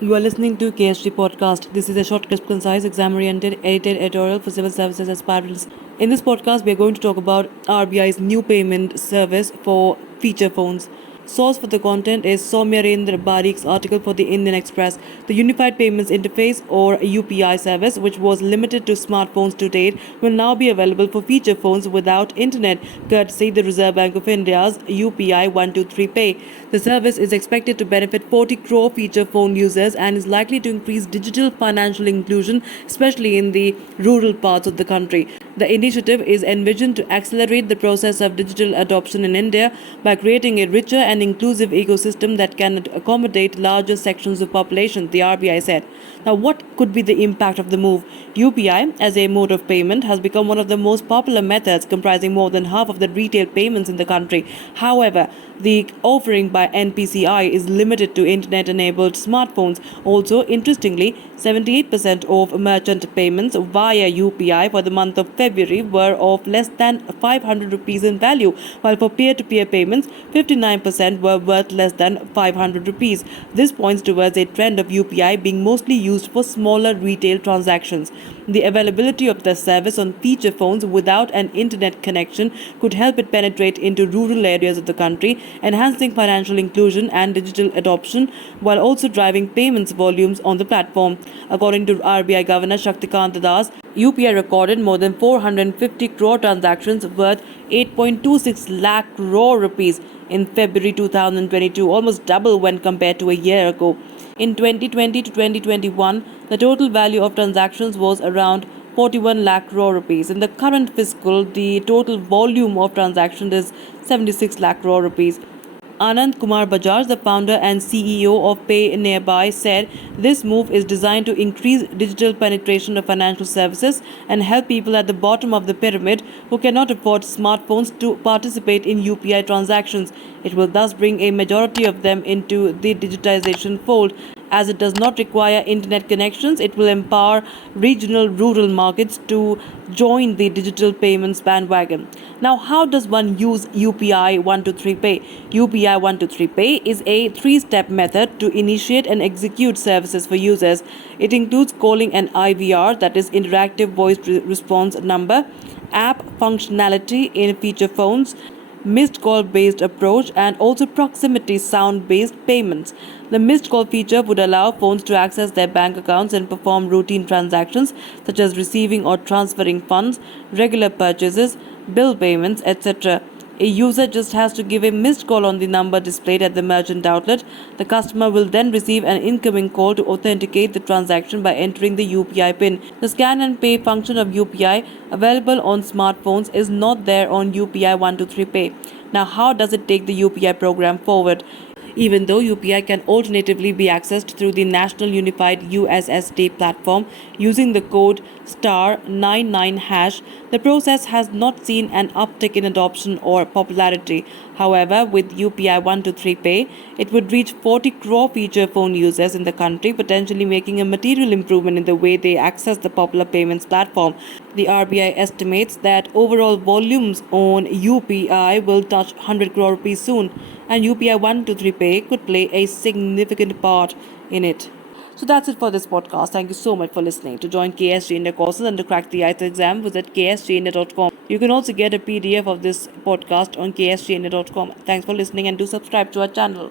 You are listening to KSG Podcast. This is a short, crisp, concise, exam-oriented, edited editorial for civil services aspirants. In this podcast, we are going to talk about RBI's new payment service for feature phones. Source for the content is Soumyarendra Barik's article for the Indian Express. The Unified Payments Interface or UPI service, which was limited to smartphones to date, will now be available for feature phones without internet, courtesy the Reserve Bank of India's UPI 123 Pay. The service is expected to benefit 40 crore feature phone users and is likely to increase digital financial inclusion, especially in the rural parts of the country. The initiative is envisioned to accelerate the process of digital adoption in India by creating a richer and inclusive ecosystem that can accommodate larger sections of population, the RBI said. Now, what could be the impact of the move? UPI, as a mode of payment, has become one of the most popular methods, comprising more than half of the retail payments in the country. However, the offering by NPCI is limited to internet-enabled smartphones. Also, interestingly, 78% of merchant payments via UPI for the month of February were of less than 500 rupees in value, while for peer-to-peer payments, 59% were worth less than 500 rupees. This points towards a trend of UPI being mostly used for smaller retail transactions. The availability of the service on feature phones without an internet connection could help it penetrate into rural areas of the country, enhancing financial inclusion and digital adoption while also driving payments volumes on the platform. According to RBI Governor Shaktikant Das, UPI recorded more than 450 crore transactions worth 8.26 lakh crore rupees in February 2022, almost double when compared to a year ago. In 2020 to 2021, the total value of transactions was around 41 lakh crore rupees. In the current fiscal, the total volume of transactions is 76 lakh crore rupees. Anand Kumar Bajaj, the founder and CEO of Pay Nearby, said this move is designed to increase digital penetration of financial services and help people at the bottom of the pyramid who cannot afford smartphones to participate in UPI transactions. It will thus bring a majority of them into the digitization fold. As it does not require internet connections, it will empower regional rural markets to join the digital payments bandwagon. Now, how does one use UPI 123 Pay? UPI 123 Pay is a three-step method to initiate and execute services for users. It includes calling an IVR, that is interactive voice response number, app functionality in feature phones, missed call based approach, and also proximity sound based payments. The missed call feature would allow phones to access their bank accounts and perform routine transactions such as receiving or transferring funds, regular purchases, bill payments, etc. A user just has to give a missed call on the number displayed at the merchant outlet. The customer will then receive an incoming call to authenticate the transaction by entering the UPI PIN. The scan and pay function of UPI, available on smartphones, is not there on UPI 123 Pay. Now, how does it take the UPI program forward? Even though UPI can alternatively be accessed through the National Unified USSD platform using the code *99#, the process has not seen an uptick in adoption or popularity. However, with UPI 123 Pay, it would reach 40 crore feature phone users in the country, potentially making a material improvement in the way they access the popular payments platform. The RBI estimates that overall volumes on UPI will touch 100 crore rupees soon, and UPI 123 Pay could play a significant part in it. So that's it for this podcast. Thank you so much for listening. To join KSG India courses and to crack the IELTS exam, visit ksgindia.com. You can also get a PDF of this podcast on ksgindia.com. Thanks for listening and do subscribe to our channel.